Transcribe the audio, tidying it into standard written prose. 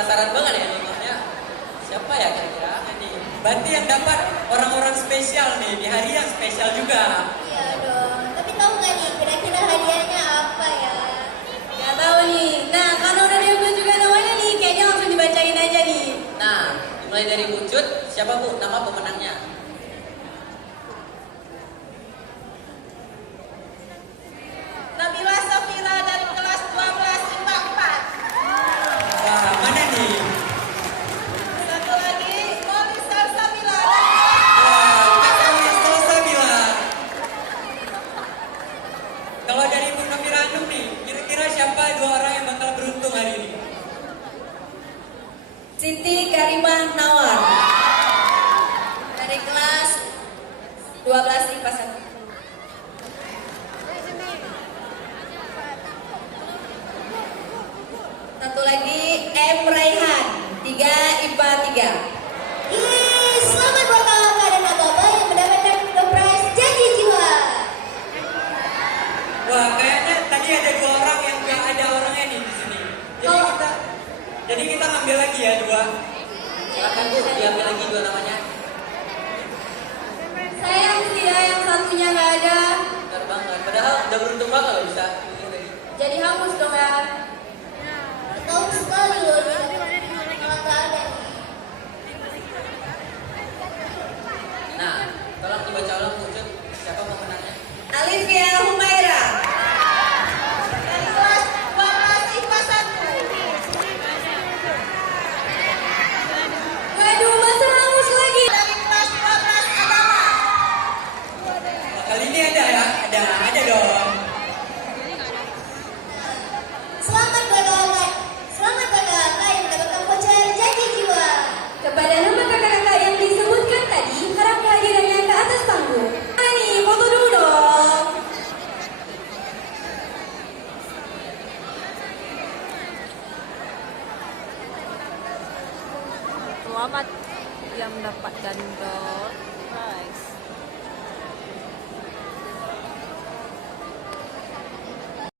penasaran banget ya nontonnya. Siapa ya kira-kira ini? Berarti yang dapat orang-orang spesial nih di hari yang spesial juga. Iya dong. Tapi tahu nggak nih kira-kira hadiahnya apa ya? Nggak tahu nih. Nah, karena udah diambil juga namanya nih, kayaknya langsung dibacain aja nih. Nah, mulai dari Ucut, siapa Bu nama pemenangnya? Nabila Safira dari kelas 12 IPA 4. Wah, mana nih? Satu lagi, Molly Salsabila. Wah, Kak Elis Salsabila. Kalau dari Bu Novira Anum nih, kira-kira siapa dua orang yang bakal beruntung hari ini? Siti Karimah Nawar dari kelas 12 IPA 1. Satu lagi M. Raihan 3 IPA 3. Ih, selamat buat kakak dan ababa yang mendapatkan the prize Janji Jiwa. Wah, kayaknya tadi ada dua orang yang nggak ada orangnya nih di sini. Jadi kita ngambil lagi ya dua. Silakan Bu, diambil lagi dua namanya. Sayang sih ya yang satunya nggak ada. Benar banget. Padahal udah beruntung banget loh bisa pilih tadi. Jadi hangus dong ya. Tahu sekali loh dia kalau nggak ada. Nah, tolong dibaca ulang Bu Ucut, siapa pemenangnya? Alivia Humaira dari kelas 12 IPA 1. Waduh, masa hangus lagi dari kelas 12 Agama. Wah, kali ini ada ya? Ada dong. Selamat buat kakak. Selamat buat kakak yang mendapatkan voucher Janji Jiwa. Kepada nama kakak-kakak yang disebutkan tadi, harap kehadirannya ke atas panggung. Nah nih, foto dulu dong. Selamat yang mendapatkan door prize.